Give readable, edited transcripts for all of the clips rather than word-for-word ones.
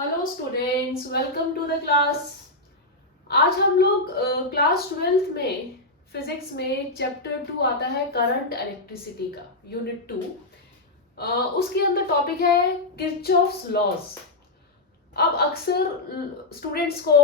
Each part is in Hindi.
Hello students, welcome to the class. आज हम लोग क्लास 12th में फिजिक्स में चैप्टर 2 आता है करंट इलेक्ट्रिसिटी का, यूनिट 2। उसके अंदर टॉपिक है किरचॉफ्स लॉज। अब अक्सर स्टूडेंट्स को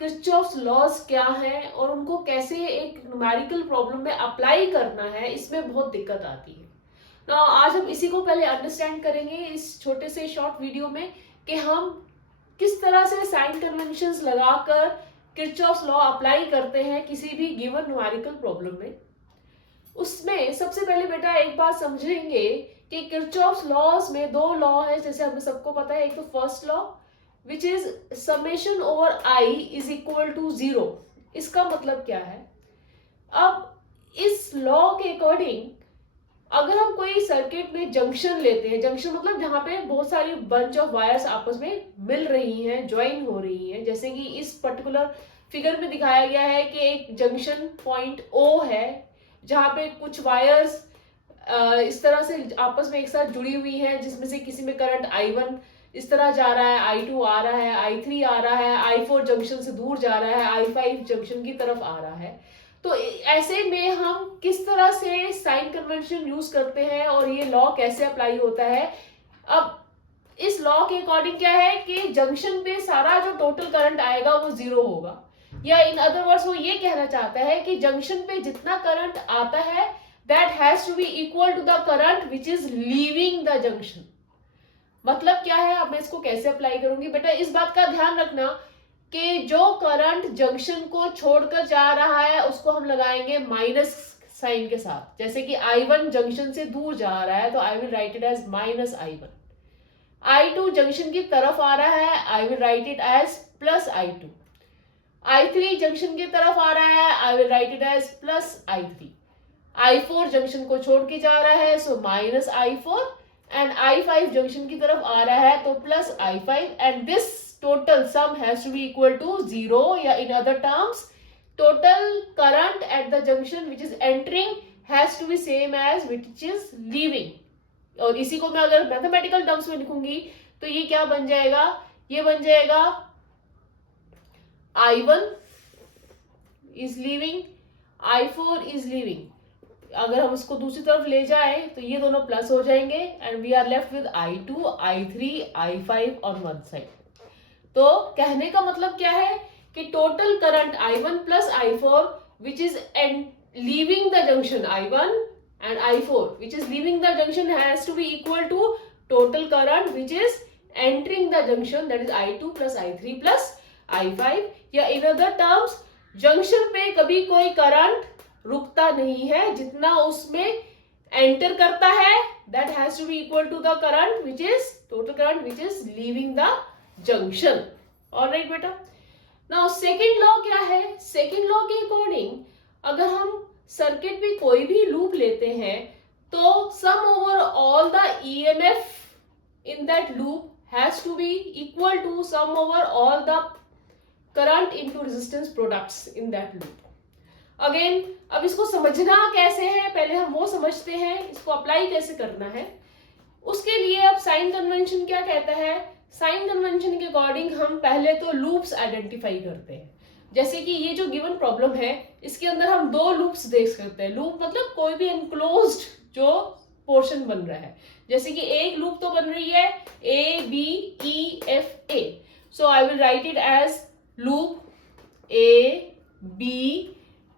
किरचॉफ्स लॉज क्या है और उनको कैसे एक न्यूमेरिकल प्रॉब्लम में अप्लाई करना है, इसमें बहुत दिक्कत आती है। आज हम इसी को पहले अंडरस्टैंड करेंगे इस छोटे से शॉर्ट वीडियो में कि हम किस तरह से साइन कन्वेंशंस लगाकर किरचॉफ्स लॉ अप्लाई करते हैं किसी भी गिवन न्यूमेरिकल प्रॉब्लम में। उसमें सबसे पहले बेटा एक बात समझेंगे कि किरचॉफ्स लॉज में दो लॉ है, जैसे हमें सबको पता है। एक तो first law which is summation over I is equal to 0। इसका मतलब क्या है? अब इस लॉ के अकॉर्डिंग अगर हम कोई सर्किट में जंक्शन लेते हैं, जंक्शन मतलब जहां पे बहुत सारी बंच ऑफ वायर्स आपस में मिल रही हैं, ज्वाइन हो रही हैं, जैसे कि इस पर्टिकुलर फिगर में दिखाया गया है कि एक जंक्शन पॉइंट ओ है जहां पे कुछ वायर्स इस तरह से आपस में एक साथ जुड़ी हुई हैं, जिसमें से किसी में करंट I1 इस तरह जा रहा है, I2 आ रहा है, I3 आ रहा है, I4 जंक्शन से दूर जा रहा है, I5 जंक्शन की तरफ आ रहा है। तो ऐसे में हम किस तरह से साइन कन्वेंशन यूज करते हैं और ये लॉ कैसे अप्लाई होता है। अब इस लॉ के अकॉर्डिंग क्या है कि जंक्शन पे सारा जो टोटल करंट आएगा वो 0 होगा, या इन अदर वर्ड्स वो ये कहना चाहता है कि जंक्शन पे जितना करंट आता है that has to be equal to the current which is leaving the junction. मतलब क्या है, अब मैं इसको कैसे अप्लाई करूंगी बेटा, इस बात का ध्यान रखना कि जो करंट जंक्शन को छोड़कर जा रहा है उसको हम लगाएंगे माइनस साइन के साथ। जैसे कि I1 जंक्शन से दूर जा रहा है तो I will write it as minus I1। I2 junction की तरफ आ रहा है, I will write it as plus I2। I3 junction की तरफ आ रहा है, I will write it as plus I3। I4 junction को छोड़ के जा रहा है so minus I4, and I5 junction की तरफ आ रहा है तो plus I5, and this total sum has to be equal to 0, या in other terms total current at the junction which is entering has to be same as which is leaving। और इसी को मैं अगर मैथमेटिकल टर्म्स में लिखूंगी तो ये क्या बन जाएगा, ये बन जाएगा I1 is leaving, I4 is leaving। अगर हम इसको दूसरी तरफ ले जाए तो ये दोनों प्लस हो जाएंगे and we are left with I2, I3, I5 on one side. तो कहने का मतलब क्या है कि total current I1 plus I4 which is leaving the junction I1 and I4 which is leaving the junction has to be equal to total current which is entering the junction, that is I2 plus I3 plus I5। या इन अदर टर्म्स जंक्शन पे कभी कोई करंट रुकता नहीं है, जितना उसमें एंटर करता है that has to be equal to the current which is total current which is leaving the junction. Alright बेटा, नाउ सेकंड लॉ क्या है? सेकंड लॉ के अकॉर्डिंग अगर हम सर्किट में कोई भी लूप लेते हैं तो sum over all the EMF in that loop has to be equal to sum over all the current into resistance products in that loop. Again अब इसको समझना कैसे है, पहले हम वो समझते हैं, इसको अप्लाई कैसे करना है। उसके लिए अब साइन कन्वेंशन क्या कहता है? साइन कन्वेंशन के अकॉर्डिंग हम पहले तो लूप्स आइडेंटिफाई करते हैं। जैसे कि ये जो गिवन प्रॉब्लम है इसके अंदर हम दो लूप्स देख सकते हैं। लूप मतलब कोई भी एनक्लोज्ड जो पोर्शन बन रहा है, जैसे कि एक लूप तो बन रही है ABEFA, so I will write it as loop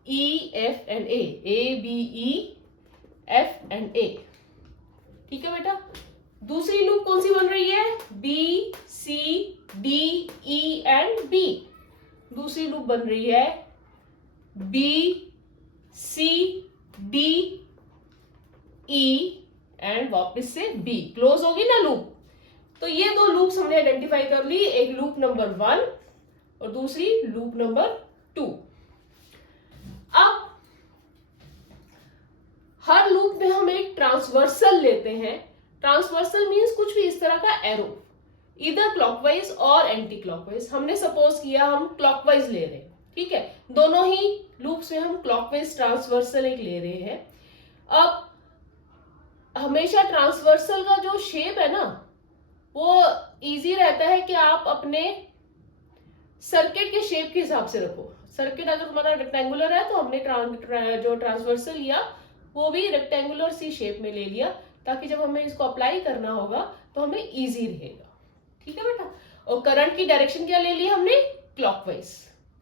ABEF and ABEF। ठीक है बेटा, दूसरी लूप कौन सी बन रही है? BCDE and B। दूसरी लूप बन रही है BCDE एंड वापस से B। क्लोज होगी ना लूप। तो ये दो लूप्स हमने आइडेंटिफाई कर ली, एक लूप नंबर 1 और दूसरी लूप नंबर 2। अब हर लूप में हम एक ट्रांसवर्सल लेते हैं। ट्रांसवर्सल मींस कुछ भी इस तरह का एरो, इधर क्लॉकवाइज और एंटी क्लॉकवाइज। हमने सपोज किया हम क्लॉकवाइज ले रहे हैं, ठीक है, दोनों ही लूप्स में हम क्लॉकवाइज ट्रांसवर्सल एक ले रहे हैं। अब हमेशा ट्रांसवर्सल का जो शेप है ना वो इजी रहता है कि आप अपने सर्किट के शेप के हिसाब से रखो। सर्किट अगर तुम्हारा रेक्टेंगुलर है तो हमने जो ट्रांसवर्सल लिया वो भी रेक्टेंगुलर सी शेप में ले लिया, ताकि जब हमें इसको अप्लाई करना होगा तो हमें इजी रहेगा। ठीक है बेटा। और करंट की डायरेक्शन क्या ले ली हमने, क्लॉकवाइज।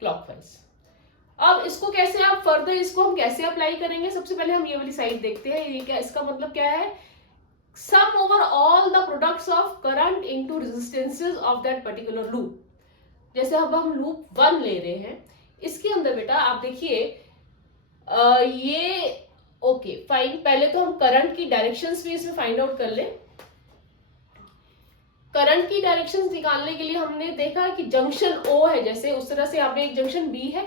क्लॉकवाइज। अब इसको कैसे आप फर्दर इसको हम कैसे अप्लाई करेंगे, सबसे पहले हम ये वाली साइड देखते हैं। ये क्या, इसका मतलब क्या है, sum over all the products of current into resistances of that particular loop. जैसे अब हम लूप 1 ले रहे हैं, इसके अंदर बेटा आप देखिए ये ओके फाइन। पहले तो हम करंट की डायरेक्शंस भी इसमें फाइंड आउट कर लें। करंट की डायरेक्शंस निकालने के लिए हमने देखा कि जंक्शन ओ है, जैसे उस तरह से यहाँ पे एक जंक्शन बी है,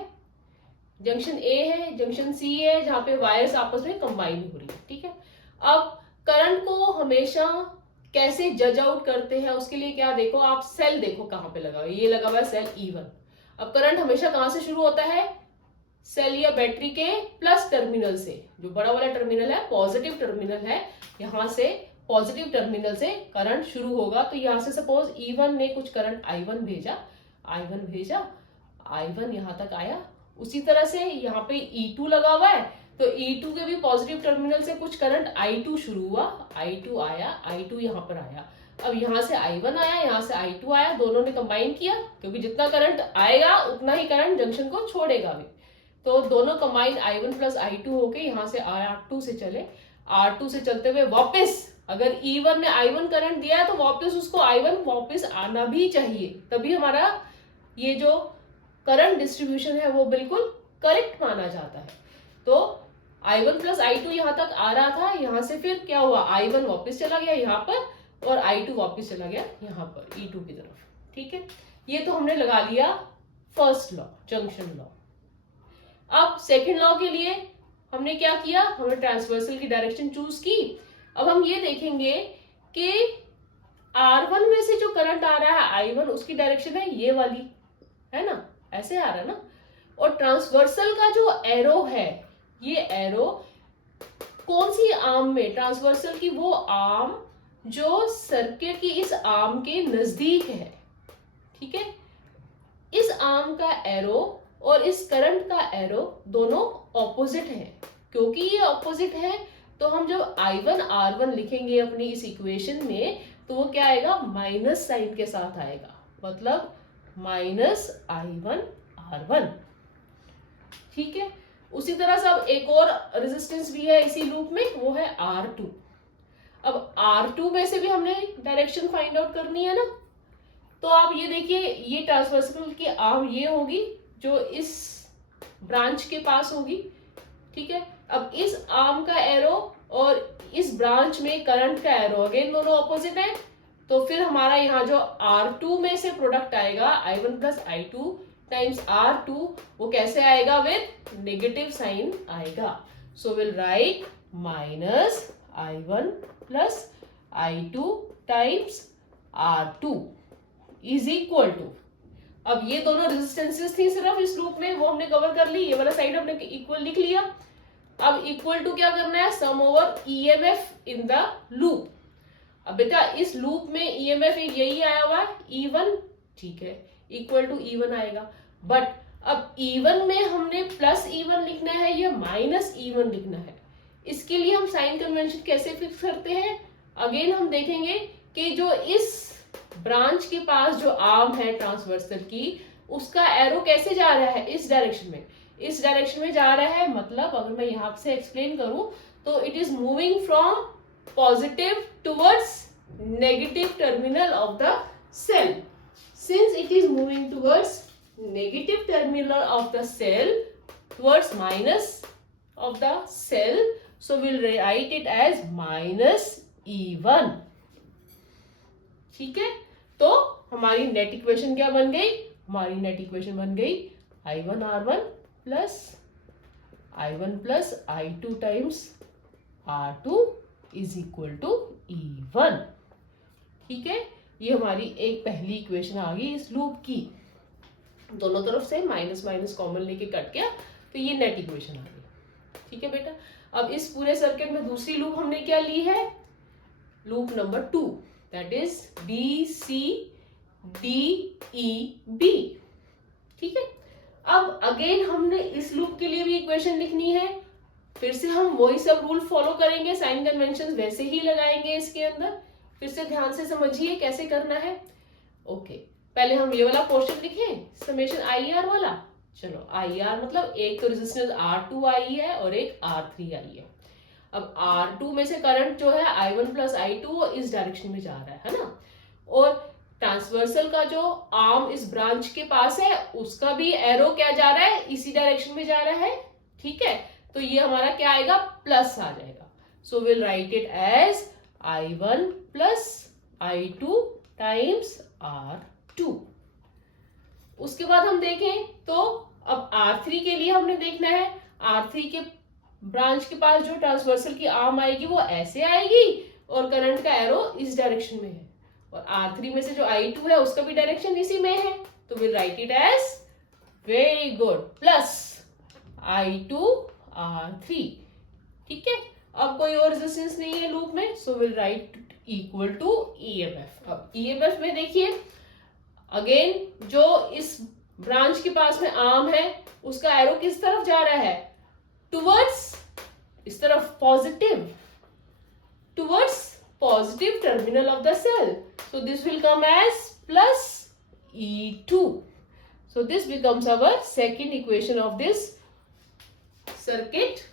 जंक्शन ए है, जंक्शन सी है, जहां पे वायर्स आपस में कंबाइन हो रही है। ठीक है। अब करंट को हमेशा कैसे जज आउट करते हैं, उसके लिए क्या देखो आप, सेल देखो कहां पे लगा हुआ है, ये लगा हुआ है सेल E1। अब करंट हमेशा कहां से शुरू होता है, सेल या बैटरी के प्लस टर्मिनल से। जो बड़ा वाला टर्मिनल है पॉजिटिव टर्मिनल है, यहां से पॉजिटिव टर्मिनल से करंट शुरू होगा। तो यहां से सपोज E1 ने कुछ करंट I1 भेजा, I1 यहां तक आया। उसी तरह से यहाँ पे E2 लगा हुआ है, तो E2 के भी पॉजिटिव टर्मिनल से कुछ करंट I2 शुरू हुआ, I2 आया, I2 यहाँ पर आया। अब यहाँ से I1 आया, यहाँ से I2 आया, दोनों ने कंबाइन किया, क्योंकि जितना करंट आएगा उतना ही करंट जंक्शन को छोड़ेगा भी। तो दोनों कंबाइन I1 प्लस I2 होके यहाँ से R2 से चले, R2 से चलते हुए वापस, अगर E1 ने I1 करंट दिया है तो वापस उसको I1 वापस आना भी चाहिए, तभी हमारा ये जो करंट डिस्ट्रीब्यूशन है वो बिल्कुल करेक्ट माना जाता है। तो I1 प्लस I2 यहाँ तक आ रहा था, यहाँ से फिर क्या हुआ, I1 वापस चला गया यहाँ पर और I2 वापस चला गया यहाँ पर E2 की तरफ। ठीक है। ये तो हमने लगा लिया फर्स्ट लॉ, जंक्शन लॉ। अब सेकेंड लॉ के लिए हमने क्या किया, हमने ट्रांसवर्सल की डायरेक्शन चूज की। अब हम ये देखेंगे कि R1 में से जो करंट आ रहा है I1, उसकी डायरेक्शन है ये वाली, है ना, ऐसे आ रहा है ना। और ट्रांसवर्सल का जो एरो है, ये एरो कौन सी आर्म में, ट्रांसवर्सल की वो आर्म जो सर्किट की इस आर्म के नजदीक है। ठीक है। इस आर्म का एरो और इस करंट का एरो दोनों ऑपोजिट है। क्योंकि ये ऑपोजिट है तो हम जब I1 R1 लिखेंगे अपनी इस इक्वेशन में, तो वो क्या आएगा, माइनस साइन के साथ आएगा, मतलब माइनस I1 R1। ठीक है। उसी तरह से अब एक और रेजिस्टेंस भी है इसी लूप में, वो है R2। अब R2 में से भी हमने डायरेक्शन फाइंड आउट करनी है ना। तो आप ये देखिए, ये ट्रांसवर्सल की आर्म ये होगी जो इस ब्रांच के पास होगी। ठीक है। अब इस आर्म का एरो और इस ब्रांच में करंट का एरो अगेन दोनों ऑपोजिट है, तो फिर हमारा यहाँ जो R2 में से प्रोडक्ट आएगा I1 plus I2 times R2, वो कैसे आएगा, विद नेगेटिव साइन आएगा। So will write minus I1 plus I2 times R2 is equal to, अब ये दोनों रेजिस्टेंसेस थी सिर्फ इस लूप में, वो हमने कवर कर ली, ये वाला साइड हमने इक्वल लिख लिया। अब इक्वल टू क्या करना है, sum over EMF in the loop. अब बेटा इस लूप में EMF एक यही आया हुआ है E1, ठीक है, इक्वल टू E1 आएगा। बट अब E1 में हमने प्लस E1 लिखना है या माइनस E1 लिखना है, इसके लिए हम साइन कन्वेंशन कैसे फिक्स करते हैं, अगेन हम देखेंगे कि जो इस ब्रांच के पास जो आर्म है ट्रांसवर्सल की, उसका एरो कैसे जा रहा है, इस डायरेक्शन में, इस डायरेक्शन में जा रहा है। मतलब अगर मैं यहां से एक्सप्लेन करूं तो it is moving from positive towards negative terminal of the cell. Since it is moving towards negative terminal of the cell towards minus of the cell, so we'll write it as minus E1। ठीक है। तो हमारी नेट इक्वेशन क्या बन गई, हमारी नेट इक्वेशन बन गई I1 R1 plus I1 plus I2 times R2 is equal to E1। ठीक है। ये हमारी एक पहली इक्वेशन आ गई इस लूप की, दोनों तरफ से माइनस माइनस कॉमन लेके कट गया, तो ये नेट इक्वेशन आ गई। ठीक है बेटा। अब इस पूरे सर्किट में दूसरी लूप हमने क्या ली है, loop number 2। That is BCDEB। ठीक है, अब अगेन हमने इस लूप के लिए भी इक्वेशन लिखनी है, फिर से हम वही सब रूल फॉलो करेंगे, साइन कन्वेंशन वैसे ही लगाएंगे इसके अंदर। फिर से ध्यान से समझिए कैसे करना है। ओके, पहले हम ये वाला पोर्शन लिखें, समेशन IR वाला। चलो, IR मतलब एक तो रेजिस्टेंस R2 आई है और एक R3 आई है। अब R2 में से करंट जो है I1 प्लस I2 वो इस डायरेक्शन में जा रहा है ना, और ट्रांसवर्सल का जो आर्म इस ब्रांच के पास है उसका भी एरो क्या जा रहा है, इसी डायरेक्शन में जा रहा है। ठीक है, तो ये हमारा क्या आएगा, प्लस आ जाएगा। So will write it as I1 plus I2 times R2। उसके बाद हम देखें तो अब R3 के लिए हमने देखना है, R3 के ब्रांच के पास जो ट्रांसवर्सल की आर्म आएगी वो ऐसे आएगी और करंट का एरो इस डायरेक्शन में है, और R3 में से जो I2 है उसका भी डायरेक्शन इसी में है, तो will write it as very good plus I2 R3। ठीक है, अब कोई और रेजिस्टेंस नहीं है लूप में, so will write equal to EMF। अब EMF में देखिए अगेन जो इस ब्रांच के पास में आर्म है उसका एरो किस तरफ जा रहा है, टुवर्ड्स इस तरफ positive, towards positive terminal of the cell. So this will come as plus E2. So this becomes our second equation of this circuit.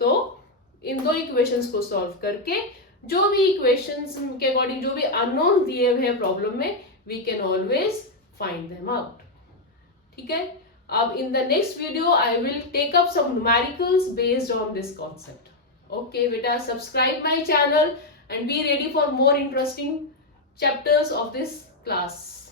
तो इन दो इक्वेशंस को सॉल्व करके जो भी इक्वेशंस के अकॉर्डिंग जो भी अननोन दिए हुए हैं प्रॉब्लम में, we can always find them out. ठीक है, अब in the next video I will take up some numericals based on this concept. Okay, beta, subscribe my channel and be ready for more interesting chapters of this class.